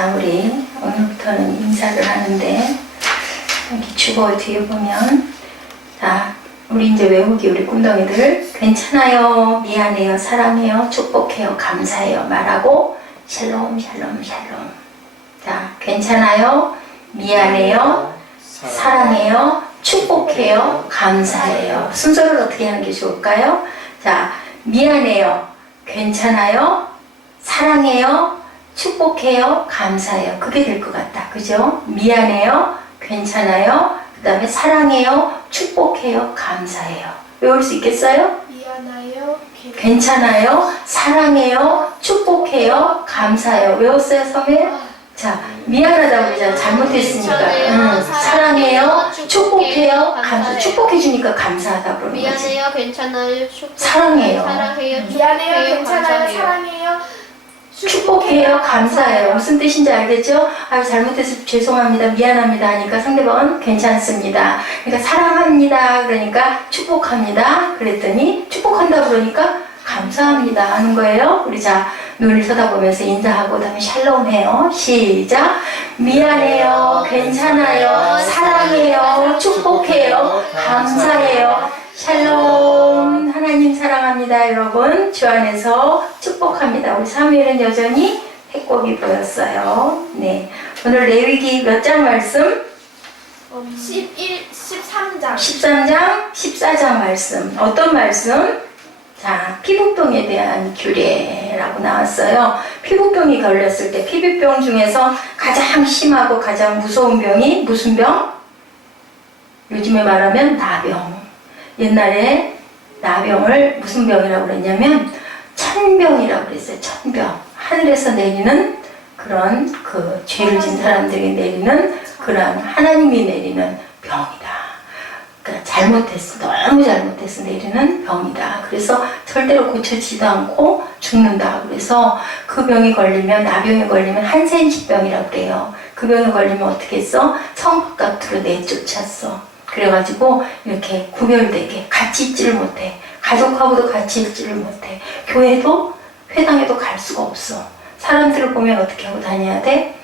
자, 우리 오늘부터는 인사를 하는데 여기 주거 뒤에 보면 자, 우리 이제 외우기 우리 꿈덩이들 괜찮아요, 미안해요, 사랑해요, 축복해요, 감사해요 말하고 샬롬 샬롬 샬롬. 자, 괜찮아요, 미안해요, 사랑해요, 축복해요, 감사해요. 순서를 어떻게 하는 게 좋을까요? 자, 미안해요, 괜찮아요, 사랑해요, 축복해요, 감사해요. 그게 될 것 같다. 그죠? 미안해요, 괜찮아요, 그 다음에 사랑해요, 축복해요, 감사해요. 외울 수 있겠어요? 미안해요, 괜찮아요, 사랑해요, 축복해요, 감사해요. 외웠어요, 성에? 자, 미안하다고 그러잖아. 잘못했으니까. 사랑해요, 축복해요, 감사. 축복해주니까 감사하다 그러는 거지. 미안해요, 괜찮아요, 사랑해요. 미안해요, 괜찮아요, 사랑해요, 축복해요, 감사해요. 무슨 뜻인지 알겠죠? 아유, 잘못해서 죄송합니다, 미안합니다 하니까 상대방은 괜찮습니다. 그러니까 사랑합니다 그러니까 축복합니다 그랬더니 축복한다 그러니까 감사합니다 하는 거예요. 우리 자, 눈을 쳐다보면서 인사하고 다음에 샬롬 해요. 시작. 미안해요, 괜찮아요, 사랑해요, 축복해요, 감사해요. 샬롬. 하나님 사랑합니다 여러분. 주 안에서 축복합니다. 우리 사무엘은 여전히 해ков이 보였어요. 네, 오늘 레위기 몇 장 말씀? 13장 13장, 14장 말씀. 어떤 말씀? 자, 피부병에 대한 규례라고 나왔어요. 피부병이 걸렸을 때 피부병 중에서 가장 심하고 가장 무서운 병이 무슨 병? 요즘에 말하면 나병. 옛날에 나병을 무슨 병이라고 그랬냐면 천병이라고 그랬어요. 천병. 하늘에서 내리는 그런 그 죄를 진 사람들이 내리는 그런 하나님이 내리는 병이다. 그러니까 잘못했어. 너무 잘못해서 내리는 병이다. 그래서 절대로 고쳐지지도 않고 죽는다. 그래서 그 병이 걸리면, 나병이 걸리면 한센시병이라고 그래요. 그 병이 걸리면 어떻게 했어? 성곽같으로 내쫓았어. 그래가지고 이렇게 구별되게 같이 있지를 못해. 가족하고도 같이 있지를 못해. 교회도 회당에도 갈 수가 없어. 사람들을 보면 어떻게 하고 다녀야 돼?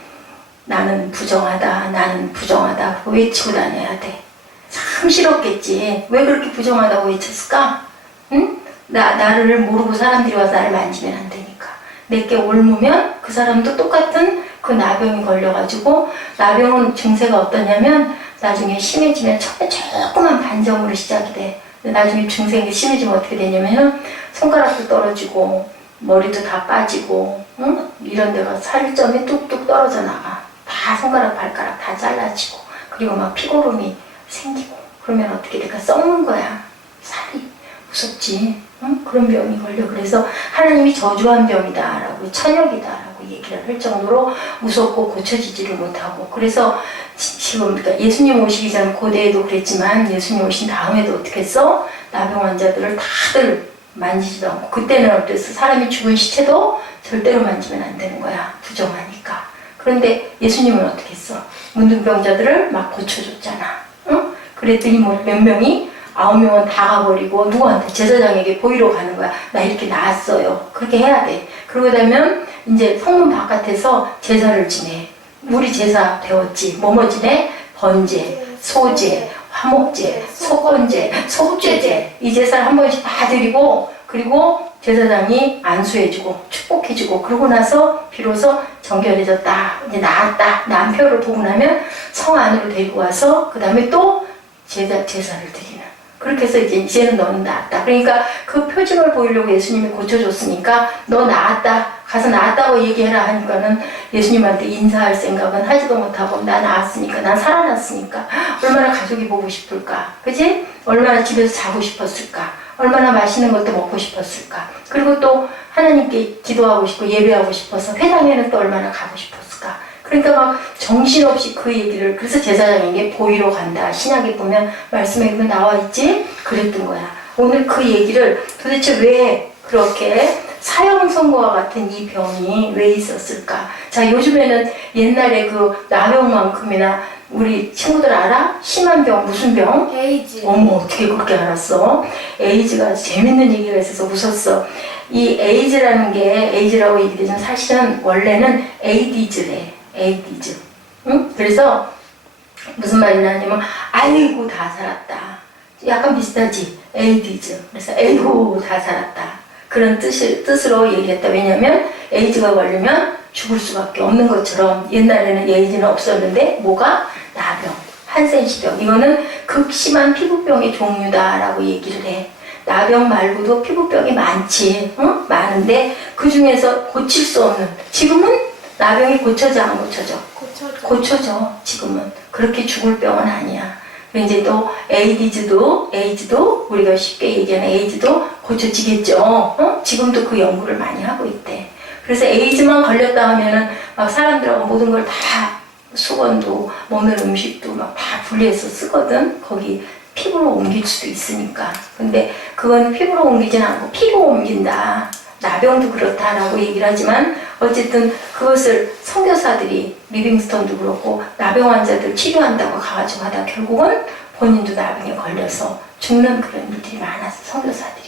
나는 부정하다, 나는 부정하다 외치고 다녀야 돼. 참 싫었겠지. 왜 그렇게 부정하다고 외쳤을까? 응? 나를 모르고 사람들이 와서 나를 만지면 안 되니까. 내게 옮으면 그 사람도 똑같은 그 나병이 걸려가지고, 나병은 증세가 어떠냐면 나중에 심해지면 처음에 조그만 반점으로 시작이 돼. 나중에 증세가 심해지면 어떻게 되냐면 손가락도 떨어지고 머리도 다 빠지고, 응? 이런 데가 살점이 뚝뚝 떨어져 나가. 다 손가락 발가락 다 잘라지고, 그리고 막 피고름이 생기고, 그러면 어떻게 될까? 썩는 거야. 살이. 무섭지. 응? 그런 병이 걸려. 그래서 하나님이 저주한 병이다 라고, 천역이다 라고 얘기를 할 정도로 무섭고 고쳐지지를 못하고. 그래서 지금 그러니까 예수님 오시기 전 고대에도 그랬지만 예수님 오신 다음에도 어떻게 했어? 나병 환자들을 다들 만지지도 않고. 그때는 어땠어? 사람이 죽은 시체도 절대로 만지면 안 되는 거야. 부정하니까. 그런데 예수님은 어떻게 했어? 문둥병자들을 막 고쳐줬잖아. 응? 그랬더니 뭐 몇 명이 9명은 다 가버리고 누구한테? 제사장에게 보이러 가는 거야. 나 이렇게 나았어요. 그렇게 해야 돼. 그러고 나면 이제 성문 바깥에서 제사를 지내. 우리 제사 배웠지. 뭐뭐 지내? 번제, 소제, 화목제, 속건제, 속죄제. 이 제사를 한 번씩 다 드리고, 그리고 제사장이 안수해주고 축복해주고, 그러고 나서 비로소 정결해졌다, 이제 나았다, 나은 표를 보고 나면 성 안으로 데리고 와서 그 다음에 또 제사를 드리는. 그렇게 해서 이제는 너는 나았다. 그러니까 그 표징을 보이려고 예수님이 고쳐줬으니까 너 나았다, 가서 나았다고 얘기해라 하니까는 예수님한테 인사할 생각은 하지도 못하고, 나 나았으니까, 난 살아났으니까 얼마나 가족이 보고 싶을까, 그지? 얼마나 집에서 자고 싶었을까, 얼마나 맛있는 것도 먹고 싶었을까, 그리고 또 하나님께 기도하고 싶고 예배하고 싶어서 회당에는 또 얼마나 가고 싶었을까. 그러니까 막 정신없이 그 얘기를, 그래서 제사장에게 보이러 간다. 신약에 보면 말씀에 그 나와 있지? 그랬던 거야. 오늘 그 얘기를 도대체 왜 그렇게 사형 선고와 같은 이 병이 왜 있었을까? 자, 요즘에는 옛날에 그 나병만큼이나 우리 친구들 알아? 심한 병, 무슨 병? 에이즈. 어머, 어떻게 그렇게 알았어? 에이즈가 재밌는 얘기가 있어서 웃었어. 이 에이즈라는 게, 에이즈라고 얘기되지만 사실은 원래는 에이디즈래. 에이디즈. 응? 그래서 무슨 말이 나냐면 아이고 다 살았다. 약간 비슷하지? 에이디즈. 그래서 에이고 다 살았다. 그런 뜻으로 얘기했다. 왜냐면 에이즈가 걸리면 죽을 수밖에 없는 것처럼 옛날에는 에이즈는 없었는데 뭐가? 나병, 한센시병. 이거는 극심한 피부병의 종류다라고 얘기를 해. 나병 말고도 피부병이 많지. 응? 많은데 그 중에서 고칠 수 없는. 지금은 나병이 고쳐져 안 고쳐져? 고쳐져. 지금은. 그렇게 죽을 병은 아니야. 이제 또 에이즈도 우리가 쉽게 얘기하는 에이즈도 고쳐지겠죠. 어? 지금도 그 연구를 많이 하고 있대. 그래서 에이즈만 걸렸다 하면은 막 사람들하고 모든 걸 다 수건도 먹는 음식도 막 다 분리해서 쓰거든. 거기 피부로 옮길 수도 있으니까. 근데 그건 피부로 옮기진 않고 피로 옮긴다. 나병도 그렇다라고 얘기를 하지만 어쨌든 그것을 선교사들이 리빙스턴도 그렇고 나병 환자들 치료한다고 가가지고 하다 결국은 본인도 나병에 걸려서 죽는 그런 일들이 많았어. 선교사들이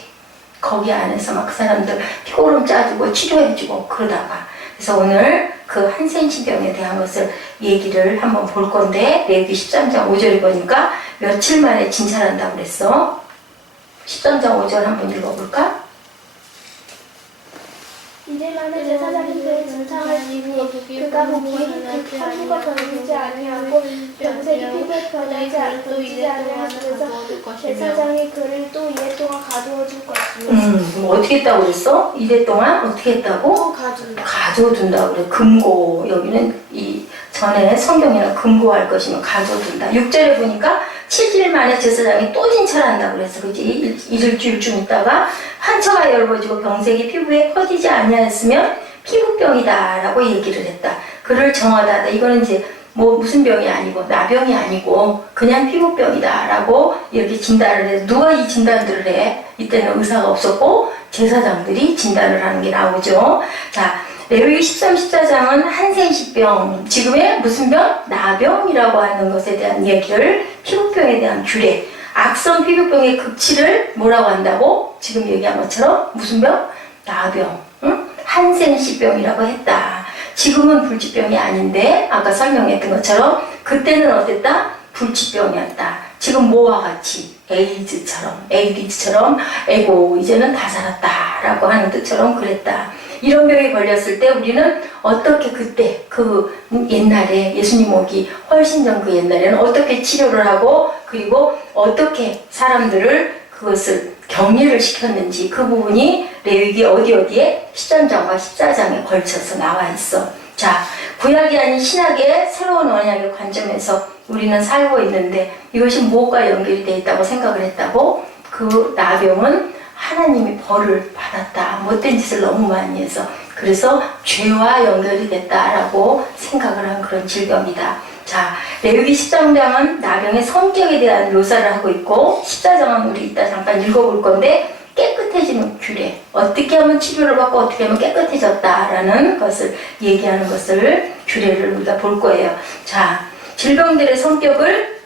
거기 안에서 막 그 사람들 피고름 짜주고 치료해주고 그러다가. 그래서 오늘 그 한센시병에 대한 것을 얘기를 한번 볼 건데 레위기 13장 5절을 보니까 며칠 만에 진찰한다고 그랬어. 13장 5절 한번 읽어볼까? 이제 만에 제사장이 그의 진창을 지니 그가 보기에 그 피부가 변하지 아니하고 병색이 피부에 변하지 않고 묻지 아니하면서 제사장이 그를 또 2회 동안 가두어 줄 것이요. 그럼 어떻게 했다고 그랬어? 2회 동안 어떻게 했다고? 또 가둔다. 가둬둔다고 그래. 금고. 여기는 이 전에 성경에는 금고할 것이면 가둬둔다. 6절에 보니까 7일 만에 제사장이 또 진찰한다고 그랬어. 그지? 일주일쯤 있다가 한처가 열어지고 병색이 피부에 퍼지지 아니하였으면 피부병이다 라고 얘기를 했다. 그를 정하다. 이거는 이제 뭐 무슨 병이 아니고 나병이 아니고 그냥 피부병이다 라고 이렇게 진단을 해. 누가 이 진단들을 해? 이때는 의사가 없었고 제사장들이 진단을 하는 게 나오죠. 자, 레위기 13, 14장은 한센시병, 지금의 무슨 병? 나병이라고 하는 것에 대한 얘기를, 피부병에 대한 규례, 악성 피부병의 극치를 뭐라고 한다고? 지금 얘기한 것처럼 무슨 병? 나병, 응? 한센시병이라고 했다. 지금은 불치병이 아닌데 아까 설명했던 것처럼 그때는 어땠다? 불치병이었다. 지금 뭐와 같이? 에이디즈처럼 에고 이제는 다 살았다 라고 하는 뜻처럼 그랬다. 이런 병이 걸렸을 때 우리는 어떻게 그때 그 옛날에 예수님 오기 훨씬 전 그 옛날에는 어떻게 치료를 하고 그리고 어떻게 사람들을 그것을 격리를 시켰는지 그 부분이 레위기 어디에 13장과 14장에 걸쳐서 나와 있어. 자, 구약이 아닌 신약의 새로운 언약의 관점에서 우리는 살고 있는데 이것이 무엇과 연결이 되어 있다고 생각을 했다고? 그 나병은 하나님이 벌을 받았다. 못된 짓을 너무 많이 해서. 그래서 죄와 연결이 됐다라고 생각을 한 그런 질병이다. 자, 레위기 13장은 나병의 성격에 대한 묘사를 하고 있고 14장은 우리 이따 잠깐 읽어볼 건데 깨끗해지는 규례. 어떻게 하면 치료를 받고 어떻게 하면 깨끗해졌다라는 것을 얘기하는 것을 규례를 우리가 볼 거예요. 자, 질병들의 성격을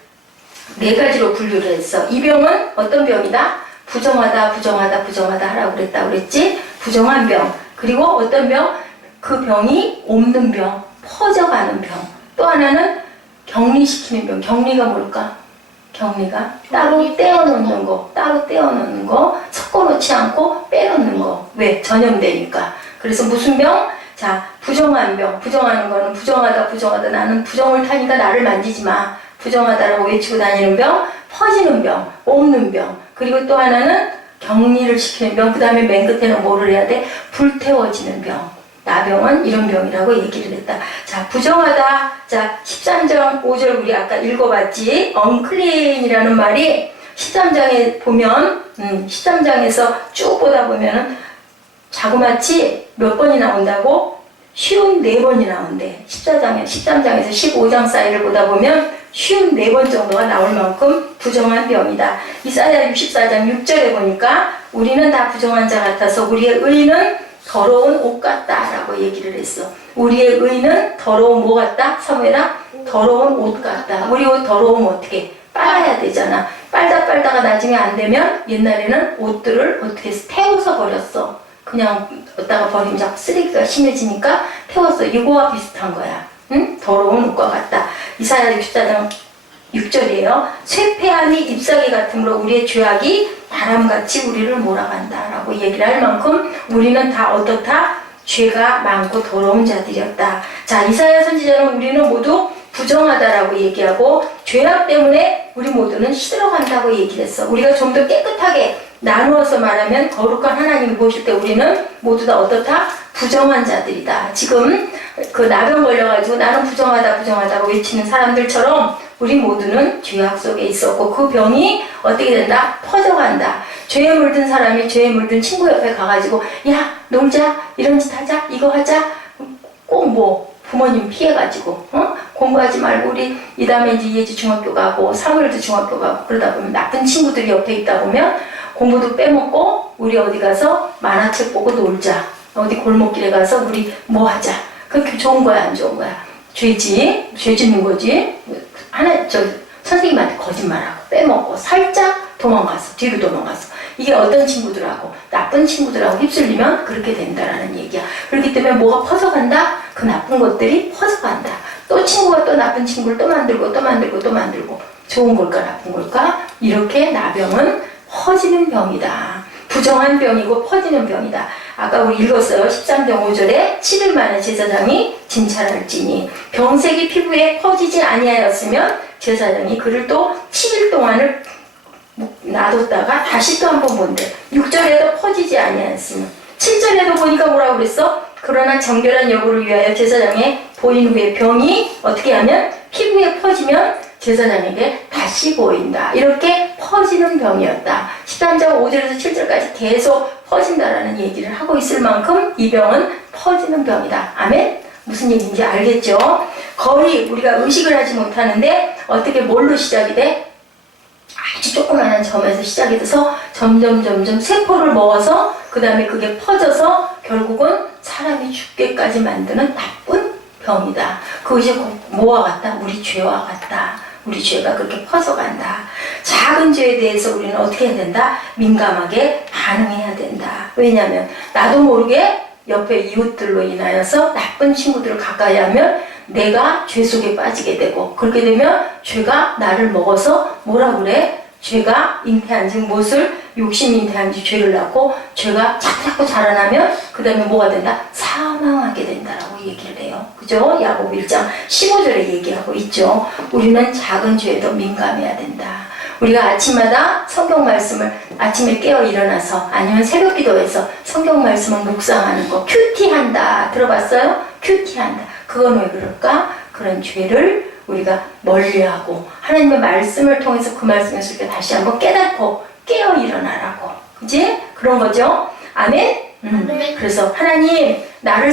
4가지로 분류를 했어. 이 병은 어떤 병이다? 부정하다 하라고 그랬지? 부정한 병. 그리고 어떤 병? 그 병이 옮는 병, 퍼져가는 병. 또 하나는 격리시키는 병. 격리가 뭘까? 격리가 따로 떼어놓는 거, 섞어놓지 않고 빼놓는 거. 왜? 전염되니까. 그래서 무슨 병? 자, 부정한 병. 부정하는 거는 부정하다. 나는 부정을 타니까 나를 만지지 마. 부정하다라고 외치고 다니는 병, 퍼지는 병, 옮는 병. 그리고 또 하나는 격리를 시키는 병. 그 다음에 맨 끝에는 뭐를 해야 돼? 불태워지는 병. 나병은 이런 병이라고 얘기를 했다. 자, 부정하다. 자, 13장 5절 우리 아까 읽어봤지? unclean이라는 말이 13장에 보면 13장에서 쭉 보다 보면은 자그마치 몇 번이 나온다고? 쉬운 4번이 나온대. 13장에서 15장 사이를 보다 보면 쉬운 4번 정도가 나올 만큼 부정한 병이다. 이사야 64장 6절에 보니까 우리는 다 부정한 자 같아서 우리의 의는 더러운 옷 같다라고 얘기를 했어. 우리의 의는 더러운 뭐 같다? 사무엘아? 더러운 옷 같다. 우리 옷 더러우면 어떻게? 빨아야 되잖아. 빨다가 나중에 안 되면 옛날에는 옷들을 어떻게 해서 태워서 버렸어. 그냥 어디다가 버리면 자꾸 쓰레기가 심해지니까 태웠어. 이거와 비슷한 거야. 더러운 옷과 같다. 이사야 64장 6절이에요. 쇠폐함이 잎사귀 같으므로 우리의 죄악이 바람같이 우리를 몰아간다 라고 얘기를 할 만큼 우리는 다 어떻다? 죄가 많고 더러운 자들이었다. 자, 이사야 선지자는 우리는 모두 부정하다라고 얘기하고 죄악 때문에 우리 모두는 시들어간다고 얘기를 했어. 우리가 좀 더 깨끗하게 나누어서 말하면 거룩한 하나님이 보실 때 우리는 모두 다 어떻다? 부정한 자들이다. 지금 그 나병 걸려가지고 나는 부정하다고 외치는 사람들처럼 우리 모두는 죄악 속에 있었고 그 병이 어떻게 된다? 퍼져간다. 죄에 물든 사람이 죄에 물든 친구 옆에 가가지고 야 놀자 이런 짓 하자 이거 하자 꼭 뭐 부모님 피해가지고 공부하지 말고 우리 이 다음에 이제 예지 중학교 가고 사무엘도 중학교 가고 그러다 보면 나쁜 친구들이 옆에 있다 보면 공부도 빼먹고 우리 어디 가서 만화책 보고 놀자 어디 골목길에 가서 우리 뭐 하자 그게 좋은 거야 안 좋은 거야 죄 짓는 거지 선생님한테 거짓말하고 빼먹고 살짝 도망갔어 뒤로 도망갔어 이게 어떤 친구들하고 나쁜 친구들하고 휩쓸리면 그렇게 된다라는 얘기야. 그렇기 때문에 뭐가 퍼져간다? 그 나쁜 것들이 퍼져간다. 또 친구가 또 나쁜 친구를 또 만들고 좋은 걸까 나쁜 걸까? 이렇게 나병은 퍼지는 병이다. 부정한 병이고 퍼지는 병이다. 아까 우리 읽었어요. 13장 5절에 7일 만에 제사장이 진찰할지니 병색이 피부에 퍼지지 아니하였으면 제사장이 그를 또 7일 동안을 놔뒀다가 다시 또 한 번 본대. 6절에도 퍼지지 아니하였으면 7절에도 보니까 뭐라고 그랬어? 그러나 정결한 여부를 위하여 제사장의 보인 후에 병이 어떻게 하면 피부에 퍼지면 제사장에게 다시 보인다. 이렇게 퍼지는 병이었다. 13장 5절에서 7절까지 계속 퍼진다라는 얘기를 하고 있을 만큼 이 병은 퍼지는 병이다. 아멘? 무슨 얘기인지 알겠죠? 거의 우리가 의식을 하지 못하는데 어떻게 뭘로 시작이 돼? 아주 조그마한 점에서 시작이 돼서 점점 세포를 먹어서 그 다음에 그게 퍼져서 결국은 사람이 죽게까지 만드는 나쁜 병이다. 그것이 뭐와 같다? 우리 죄와 같다. 우리 죄가 그렇게 퍼져간다. 작은 죄에 대해서 우리는 어떻게 해야 된다? 민감하게 반응해야 된다. 왜냐하면 나도 모르게 옆에 이웃들로 인하여서 나쁜 친구들을 가까이 하면 내가 죄 속에 빠지게 되고 그렇게 되면 죄가 나를 먹어서 뭐라 그래? 죄가 잉태한 즉 무엇을 욕심 잉태한 지 죄를 낳고 죄가 자꾸 자라나면 그 다음에 뭐가 된다? 사망하게 된다라고 얘기를 해요. 그죠? 야고보 1장 15절에 얘기하고 있죠. 우리는 작은 죄에도 민감해야 된다. 우리가 아침마다 성경 말씀을 아침에 깨어 일어나서 아니면 새벽 기도에서 성경 말씀을 묵상하는 거 큐티한다. 들어봤어요? 큐티한다. 그건 왜 그럴까? 그런 죄를 우리가 멀리하고 하나님의 말씀을 통해서 그 말씀에서 이렇게 다시 한번 깨닫고 깨어 일어나라고. 그지? 그런 거죠. 아멘? 그래서 하나님 나를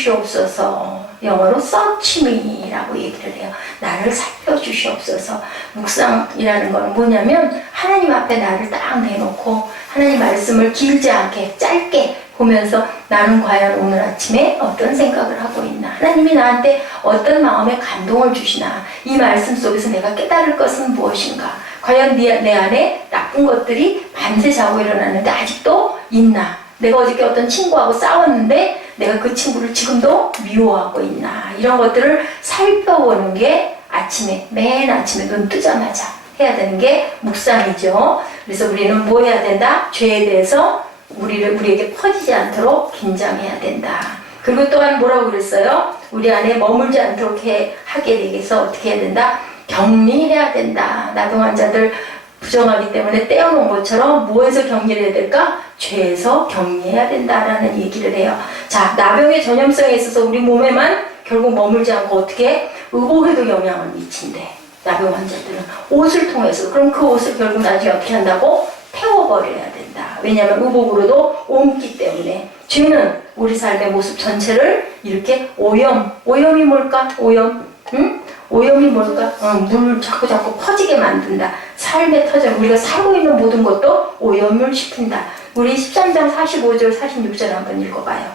살펴주시옵소서. 영어로 search me라고 얘기를 해요. 나를 살펴주시옵소서. 묵상이라는 거는 뭐냐면 하나님 앞에 나를 딱 내놓고 하나님 말씀을 길지 않게 짧게 보면서 나는 과연 오늘 아침에 어떤 생각을 하고 있나 하나님이 나한테 어떤 마음의 감동을 주시나 이 말씀 속에서 내가 깨달을 것은 무엇인가 과연 내 안에 나쁜 것들이 밤새 자고 일어났는데 아직도 있나 내가 어저께 어떤 친구하고 싸웠는데 내가 그 친구를 지금도 미워하고 있나 이런 것들을 살펴보는 게 아침에 맨 아침에 눈 뜨자마자 해야 되는 게 묵상이죠. 그래서 우리는 뭐 해야 된다? 죄에 대해서 우리에게 퍼지지 않도록 긴장해야 된다. 그리고 또한 뭐라고 그랬어요? 우리 안에 머물지 않도록 하게 되기 위해서 어떻게 해야 된다? 격리해야 된다. 나병 환자들 부정하기 때문에 떼어놓은 것처럼 뭐에서 격리를 해야 될까? 죄에서 격리해야 된다라는 얘기를 해요. 자, 나병의 전염성에 있어서 우리 몸에만 결국 머물지 않고 어떻게 의복에도 영향을 미친대. 나병 환자들은 옷을 통해서 그럼 그 옷을 결국 나중에 어떻게 한다고? 태워버려야 된다. 왜냐하면 의복으로도 옮기 때문에 죄는 우리 삶의 모습 전체를 이렇게 오염이 뭘까? 오염이 뭘까? 물 자꾸 퍼지게 만든다. 삶의 터전 우리가 살고 있는 모든 것도 오염을 시킨다. 우리 13장 45절 46절 한번 읽어봐요.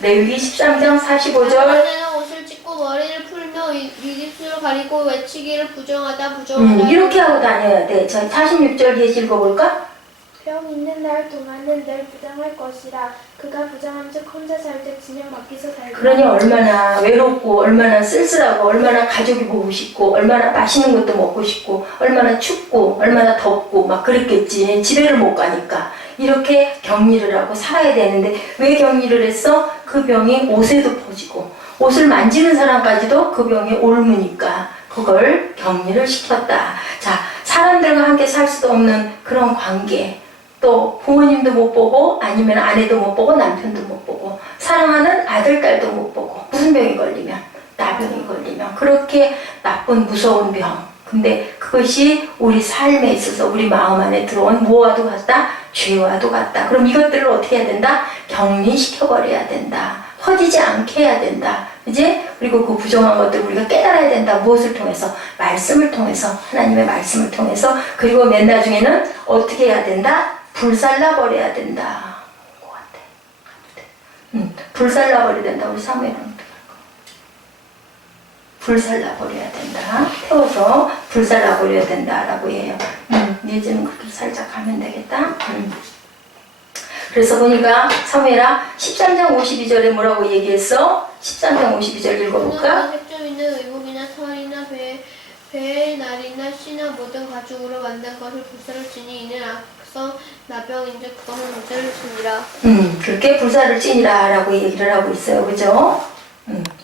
레위기 13장 45절 아내는 옷을 찢고 머리를 풀며 윗입술을 가리고 외치기를 부정하다 이렇게 하고 다녀야 돼. 자, 46절 예시 읽어볼까? 병 있는 날 동안은 늘 부정할 것이라. 그가 부정한즉 혼자 살 때 진영 밖에서 살리라. 그러니 얼마나 외롭고 얼마나 쓸쓸하고 얼마나 가족이 보고 싶고 얼마나 맛있는 것도 먹고 싶고 얼마나 춥고 얼마나 덥고 막 그랬겠지. 집에를 못 가니까. 이렇게 격리를 하고 살아야 되는데 왜 격리를 했어? 그 병이 옷에도 퍼지고 옷을 만지는 사람까지도 그 병이 옮으니까 그걸 격리를 시켰다. 자, 사람들과 함께 살 수도 없는 그런 관계, 또 부모님도 못 보고 아니면 아내도 못 보고 남편도 못 보고 사랑하는 아들, 딸도 못 보고 무슨 병이 걸리면 나병이 걸리면 그렇게 나쁜 무서운 병. 근데 그것이 우리 삶에 있어서 우리 마음 안에 들어온 뭐와도 같다? 죄와도 같다. 그럼 이것들을 어떻게 해야 된다? 격리시켜버려야 된다. 퍼지지 않게 해야 된다. 그지? 그리고 그 부정한 것들 우리가 깨달아야 된다. 무엇을 통해서? 말씀을 통해서. 하나님의 말씀을 통해서. 그리고 맨 나중에는 어떻게 해야 된다? 불살라버려야 된다. 것 같아. 불살라버려야 된다. 우리 사무엘은 불살라버려야 된다. 태워서 불살라버려야 된다라고 해요. 예전은 그렇게 살짝 가면 되겠다. 그래서 보니까 사무엘아 13장 52절에 뭐라고 얘기했어? 13장 52절 읽어볼까? 색점 있는 의복이나 털이나 배의 날이나 씨나 모든 가죽으로 만든 것을 불사를 지니 이는 악성 나병인데 그것은 불사를 지니라. 그렇게 불사를 찌니라 라고 얘기를 하고 있어요. 그죠?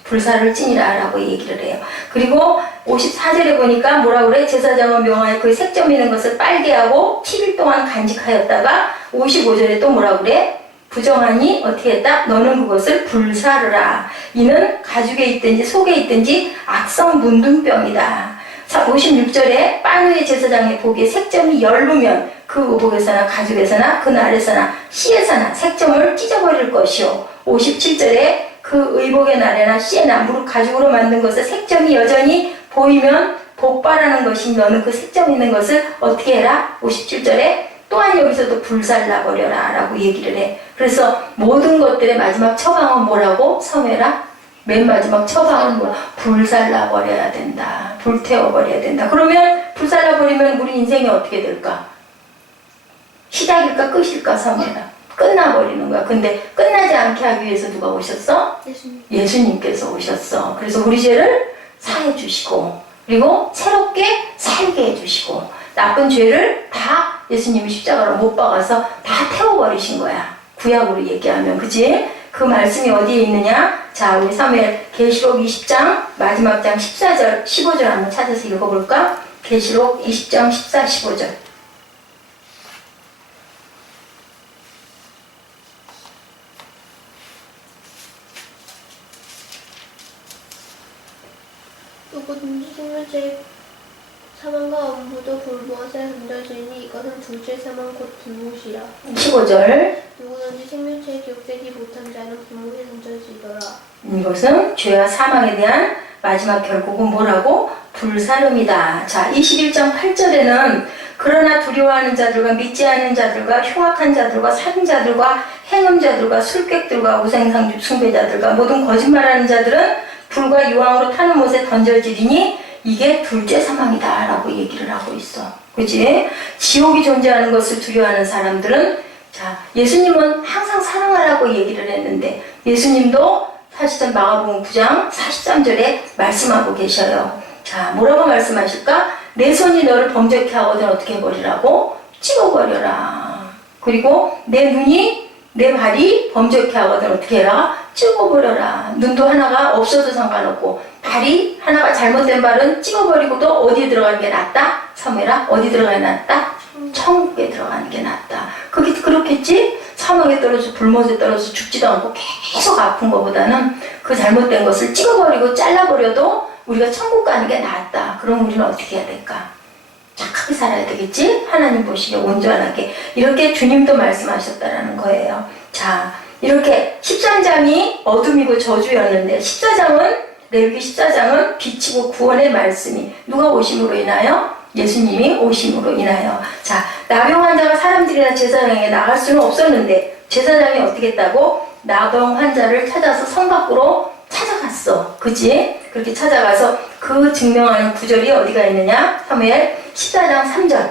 불사를 찌니라 라고 얘기를 해요. 그리고 54절에 보니까 뭐라 그래? 제사장은 명하여 그 색점 있는 것을 빨게 하고 7일 동안 간직하였다가 55절에 또 뭐라 그래? 부정하니 어떻게 했다? 너는 그것을 불사르라. 이는 가죽에 있든지 속에 있든지 악성 문둥병이다. 56절에 빠누의 제사장의 복에 색점이 열르면 그 의복에서나 가죽에서나 그 날에서나 씨에서나 색점을 찢어버릴 것이요. 57절에 그 의복의 날에나 씨에나 무릇 가죽으로 만든 것에 색점이 여전히 보이면 복바라는 것이 너는 그 색점 있는 것을 어떻게 해라? 57절에 또한 여기서도 불살라버려라 라고 얘기를 해. 그래서 모든 것들의 마지막 처방은 뭐라고? 사무엘아? 맨 마지막 처방은 뭐야? 불살라버려야 된다. 불태워버려야 된다. 그러면 불살라버리면 우리 인생이 어떻게 될까? 시작일까 끝일까? 사무엘아? 끝나버리는 거야. 근데 끝나지 않게 하기 위해서 누가 오셨어? 예수님께서 오셨어. 그래서 우리 죄를 사해 주시고 그리고 새롭게 살게 해주시고 나쁜 죄를 다 예수님이 십자가로 못 박아서 다 태워버리신 거야. 구약으로 얘기하면. 그치? 그 말씀이 어디에 있느냐? 자, 우리 사무엘 계시록 20장 마지막 장 14절 15절 한번 찾아서 읽어볼까? 계시록 20장 14, 15절. 누구든지 생명체의 사망과 엄부도 불못에 던져지니 이것은 둘째 사망 곧 불못이라. 15절. 누구든지 생명체에 기억되지 못한 자는 불못에 던져지더라. 이것은 죄와 사망에 대한 마지막 결국은 뭐라고? 불사름이다. 자, 21장 8절에는 그러나 두려워하는 자들과 믿지 않는 자들과 흉악한 자들과 살인자들과 행음자들과 술객들과 우상상 숭배자들과 모든 거짓말하는 자들은 불과 유황으로 타는 못에 던져지리니 이게 둘째 사망이다 라고 얘기를 하고 있어. 그치? 지옥이 존재하는 것을 두려워하는 사람들은 자, 예수님은 항상 사랑하라고 얘기를 했는데 예수님도 사실은 마가복음 9장 43절에 말씀하고 계셔요. 자, 뭐라고 말씀하실까? 내 손이 너를 범죄케 하거든 어떻게 해버리라고? 찍어버려라. 그리고 내 눈이 내 발이 범죄케 하거든 어떻게 해라? 찍어버려라. 눈도 하나가 없어도 상관없고 발이 하나가 잘못된 발은 찍어버리고도 어디에 들어가는 게 낫다? 사무엘아? 어디 들어가는 게 낫다? 천국에 들어가는 게 낫다. 그게 그렇겠지? 사망에 떨어져 불못에 떨어져 죽지도 않고 계속 아픈 것보다는 그 잘못된 것을 찍어버리고 잘라버려도 우리가 천국 가는 게 낫다. 그럼 우리는 어떻게 해야 될까? 착하게 살아야 되겠지? 하나님 보시기에 온전하게. 이렇게 주님도 말씀하셨다라는 거예요. 자, 이렇게 13장이 어둠이고 저주였는데 14장은 레위기 14장은 빛이고 구원의 말씀이 누가 오심으로 인하여? 예수님이 오심으로 인하여. 자, 나병 환자가 사람들이나 제사장에게 나갈 수는 없었는데 제사장이 어떻게 했다고? 나병 환자를 찾아서 성 밖으로 찾아갔어. 그치? 그렇게 찾아가서 그 증명하는 구절이 어디가 있느냐? 사무엘 14장 3절.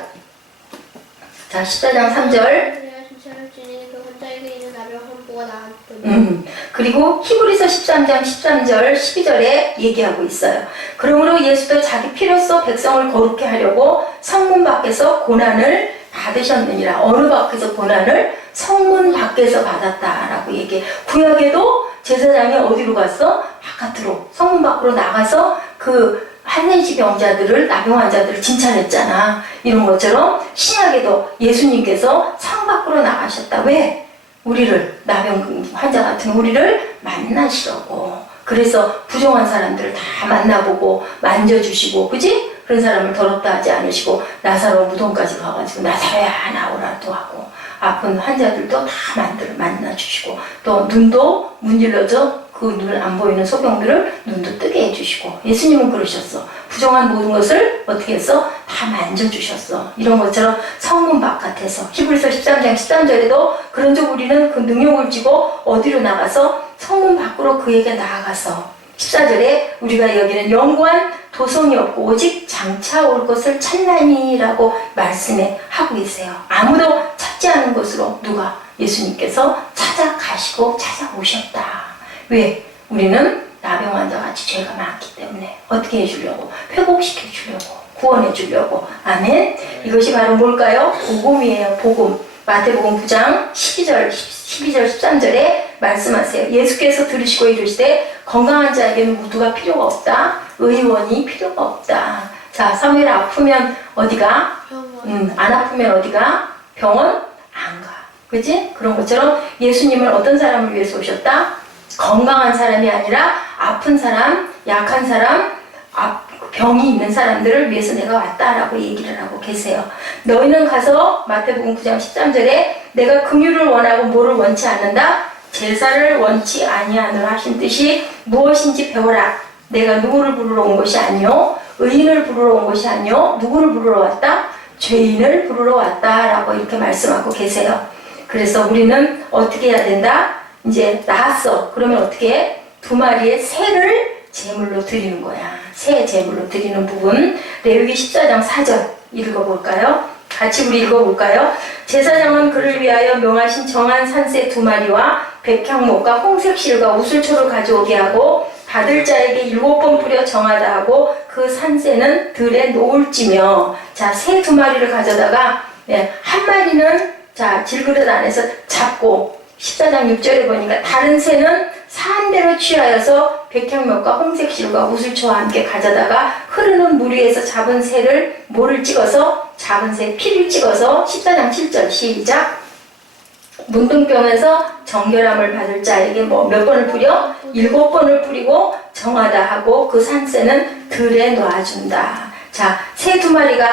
자, 14장 3절. 내가 진찰을 지니니 그 혼자에게 있는 나병 선포가 나았더니 그리고 히브리서 13장 13절 12절에 얘기하고 있어요. 그러므로 예수도 자기 피로써 백성을 거룩케 하려고 성문 밖에서 고난을 받으셨느니라. 어느 밖에서 고난을? 성문 밖에서 받았다라고 얘기해. 구약에도 제사장이 어디로 갔어? 바깥으로, 성문 밖으로 나가서 그 한센시 병자들을, 나병 환자들을 진찰했잖아. 이런 것처럼 신약에도 예수님께서 성 밖으로 나가셨다. 왜? 우리를, 나병 환자 같은 우리를 만나시려고. 그래서 부정한 사람들을 다 만나보고 만져주시고, 그지? 그런 사람을 더럽다 하지 않으시고, 나사로 무덤까지 가가지고 나사로야 나오라도 하고, 아픈 환자들도 다 만나주시고, 또 눈도 문질러져 그 눈을 안 보이는 소병들을 눈도 뜨게 해주시고. 예수님은 그러셨어. 부정한 모든 것을 어떻게 했어? 다 만져주셨어. 이런 것처럼 성문 바깥에서 히브리서 13장 13절에도 그런즉 우리는 그 능력을 쥐고 어디로 나가서 성문 밖으로 그에게 나아가서 14절에 우리가 여기는 영구한 도성이 없고 오직 장차 올 것을 찾나니라고 말씀해 하고 계세요. 아무도 찾지 않은 곳으로 누가? 예수님께서 찾아가시고 찾아오셨다. 왜? 우리는 나병 환자같이 죄가 많기 때문에 어떻게 해주려고? 회복시켜 주려고, 구원해 주려고. 아멘. 이것이 바로 뭘까요? 복음이에요. 복음. 마태복음 9장 12절 13절에 말씀하세요. 예수께서 들으시고 이르시되 건강한 자에게는 무두가 필요가 없다. 의원이 필요가 없다. 자, 사무엘 아프면 어디가? 병원. 안 아프면 어디가? 병원 안 가. 그지? 그런 것처럼 예수님은 어떤 사람을 위해서 오셨다? 건강한 사람이 아니라 아픈 사람, 약한 사람, 병이 있는 사람들을 위해서 내가 왔다라고 얘기를 하고 계세요. 너희는 가서 마태복음 9장 13절에 내가 긍휼을 원하고 뭐를 원치 않는다? 제사를 원치 아니하노라 하신 뜻이 무엇인지 배워라. 내가 누구를 부르러 온 것이 아니요 의인을 부르러 온 것이 아니요 누구를 부르러 왔다? 죄인을 부르러 왔다라고 이렇게 말씀하고 계세요. 그래서 우리는 어떻게 해야 된다? 이제 나았어. 그러면 어떻게 해? 2마리의 새를 제물로 드리는 거야. 새 제물로 드리는 부분. 레위기 14장 4절 읽어볼까요? 같이 우리 읽어볼까요? 제사장은 그를 위하여 명하신 정한 산새 2마리와 백향목과 홍색실과 우슬초를 가져오게 하고 받을 자에게 7번 뿌려 정하다 하고 그 산새는 들에 놓을지며. 자, 새 2마리를 가져다가 한 마리는 자 질그릇 안에서 잡고 14장 6절에 보니까 다른 새는 사한대로 취하여서 백향목과 홍색실과 우슬초와 함께 가져다가 흐르는 물 위에서 잡은 새를 뭐를 찍어서 잡은 새 피를 찍어서 14장 7절 시작. 문둥병에서 정결함을 받을 자에게 뭐 몇 번을 뿌려? 7번을 뿌리고 정하다 하고 그 산새는 들에 놔준다. 자, 새 2마리가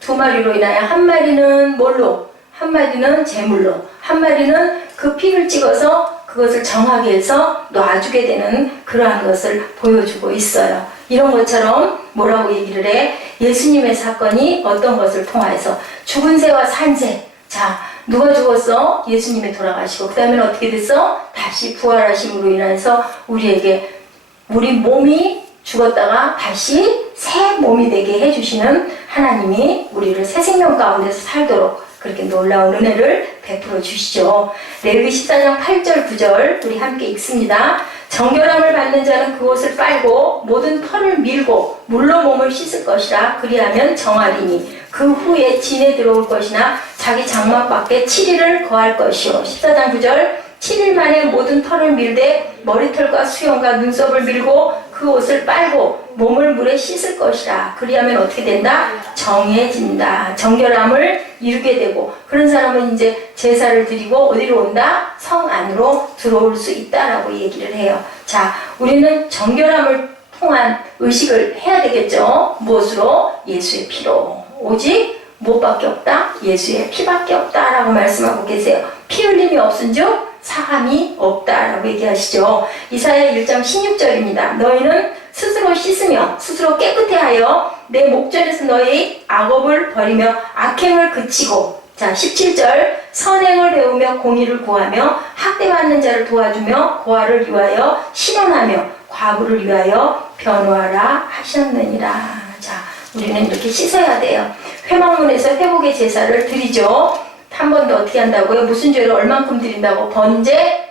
2마리로 인하여 한 마리는 뭘로? 한 마리는 제물로, 한 마리는 그 피를 찍어서 그것을 정하게 해서 놔주게 되는 그러한 것을 보여주고 있어요. 이런 것처럼 뭐라고 얘기를 해? 예수님의 사건이 어떤 것을 통해서 죽은 새와 산 새. 자, 누가 죽었어? 예수님이 돌아가시고 그 다음에 어떻게 됐어? 다시 부활하심으로 인해서 우리에게 우리 몸이 죽었다가 다시 새 몸이 되게 해주시는 하나님이 우리를 새 생명 가운데서 살도록 그렇게 놀라운 은혜를 베풀어 주시죠. 레위기 14장 8절 9절 우리 함께 읽습니다. 정결함을 받는 자는 그 옷을 빨고 모든 털을 밀고 물로 몸을 씻을 것이라. 그리하면 정하리니 그 후에 진에 들어올 것이나 자기 장막 밖에 7일을 거할 것이요. 14장 9절 7일 만에 모든 털을 밀되 머리털과 수염과 눈썹을 밀고 그 옷을 빨고 몸을 물에 씻을 것이라. 그리하면 어떻게 된다? 정해진다. 정결함을 이루게 되고 그런 사람은 이제 제사를 드리고 어디로 온다? 성 안으로 들어올 수 있다라고 얘기를 해요. 자, 우리는 정결함을 통한 의식을 해야 되겠죠. 무엇으로? 예수의 피로. 오직 무엇밖에 없다? 예수의 피밖에 없다라고 말씀하고 계세요. 피 흘림이 없은즉 사함이 없다라고 얘기하시죠. 이사야 1장 16절입니다. 너희는 스스로 씻으며 스스로 깨끗해하여 내 목전에서 너희 악업을 버리며 악행을 그치고. 자, 17절 선행을 배우며 공의를 구하며 학대받는 자를 도와주며 고아를 위하여 신원하며 과부를 위하여 변호하라 하셨느니라. 자, 우리는 이렇게 씻어야 돼요. 회막문에서 회복의 제사를 드리죠. 한 번 더 어떻게 한다고요? 무슨 죄를 얼만큼 드린다고? 번제,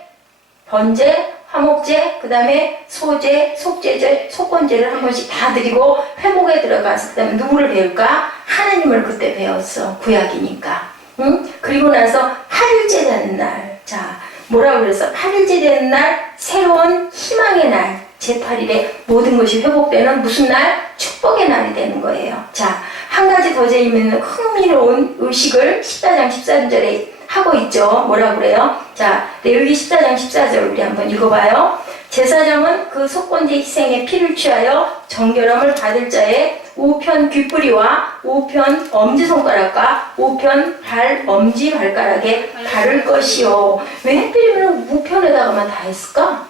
화목제, 그 다음에 소제, 속죄제, 속건제를 한 번씩 다 드리고 회복에 들어가서 그 다음에 누구를 배울까? 하나님을 그때 배웠어. 구약이니까. 응? 그리고 나서 8일째 되는 날. 자, 뭐라고 그랬어? 8일째 되는 날, 새로운 희망의 날. 제8일에 모든 것이 회복되는 무슨 날? 축복의 날이 되는 거예요. 자, 한 가지 더 재미있는 흥미로운 의식을 14장 14절에 하고 있죠. 뭐라고 그래요? 자, 레위기 14장 14절 우리 한번 읽어봐요. 제사장은 그 속건제 희생의 피를 취하여 정결함을 받을 자의 우편 귓뿌리와 우편 엄지손가락과 우편 엄지 발가락에 바를 것이요. 왜 하필이면 우편에다가만 다 했을까?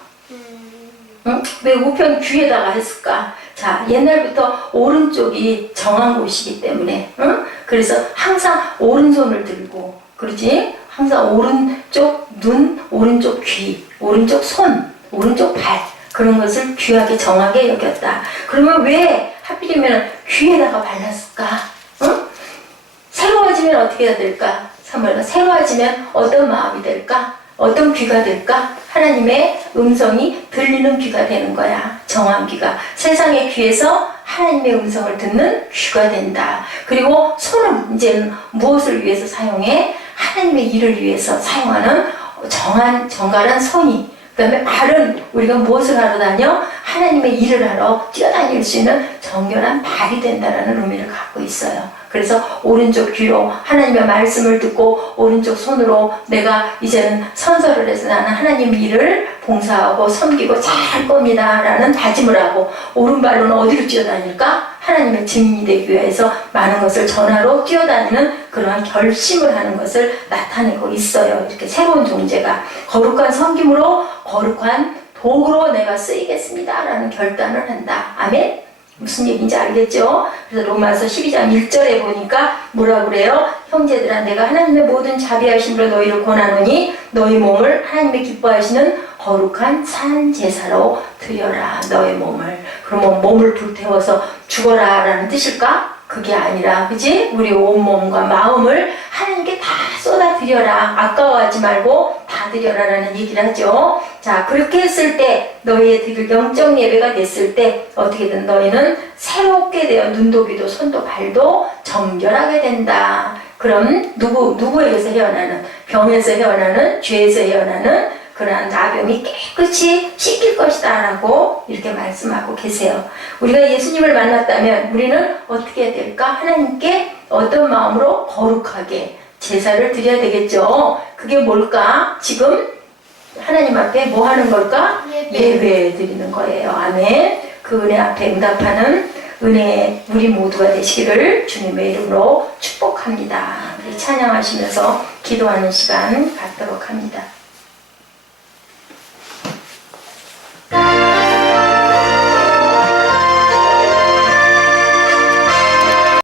응? 왜 우편 귀에다가 했을까? 자, 옛날부터 오른쪽이 정한 곳이기 때문에, 응? 그래서 항상 오른손을 들고, 그러지? 항상 오른쪽 눈, 오른쪽 귀, 오른쪽 손, 오른쪽 발, 그런 것을 귀하게 정하게 여겼다. 그러면 왜 하필이면 귀에다가 발랐을까? 응? 새로워지면 어떻게 해야 될까? 사무엘아, 새로워지면 어떤 마음이 될까? 어떤 귀가 될까? 하나님의 음성이 들리는 귀가 되는 거야. 정한 귀가. 세상의 귀에서 하나님의 음성을 듣는 귀가 된다. 그리고 손은 이제 무엇을 위해서 사용해? 하나님의 일을 위해서 사용하는 정갈한 손이. 그 다음에 발은 우리가 무엇을 하러 다녀? 하나님의 일을 하러 뛰어다닐 수 있는 정결한 발이 된다는 의미를 갖고 있어요. 그래서 오른쪽 귀로 하나님의 말씀을 듣고 오른쪽 손으로 내가 이제는 선서를 해서 나는 하나님 일을 봉사하고 섬기고 잘 겁니다 라는 다짐을 하고, 오른발로는 어디로 뛰어다닐까? 하나님의 증인이 되기 위해서 많은 것을 전하러 뛰어다니는 그러한 결심을 하는 것을 나타내고 있어요. 이렇게 새로운 존재가 거룩한 섬김으로 거룩한 도구로 내가 쓰이겠습니다 라는 결단을 한다. 아멘? 무슨 얘기인지 알겠죠? 그래서 로마서 12장 1절에 보니까 뭐라고 그래요? 형제들아, 내가 하나님의 모든 자비하심으로 너희를 권하노니 너희 몸을 하나님의 기뻐하시는 거룩한 산 제사로 드려라. 너의 몸을. 그러면 몸을 불태워서 죽어라 라는 뜻일까? 그게 아니라, 그지? 우리 온몸과 마음을 하나님께 다 쏟아드려라. 아까워하지 말고 다 드려라라는 얘기를 하죠. 자, 그렇게 했을 때 너희의 드릴 영적 예배가 됐을 때 어떻게든 너희는 새롭게 되어 눈도 귀도 손도 발도 정결하게 된다. 그럼 누구에게서 헤어나는? 병에서 헤어나는, 죄에서 헤어나는 그러한 나병이 깨끗이 씻길 것이다 라고 이렇게 말씀하고 계세요. 우리가 예수님을 만났다면 우리는 어떻게 해야 될까? 하나님께 어떤 마음으로 거룩하게 제사를 드려야 되겠죠. 그게 뭘까? 지금 하나님 앞에 뭐 하는 걸까? 예배 드리는 거예요. 아멘. 그 은혜 앞에 응답하는 은혜 우리 모두가 되시기를 주님의 이름으로 축복합니다. 우리 찬양하시면서 기도하는 시간 갖도록 합니다.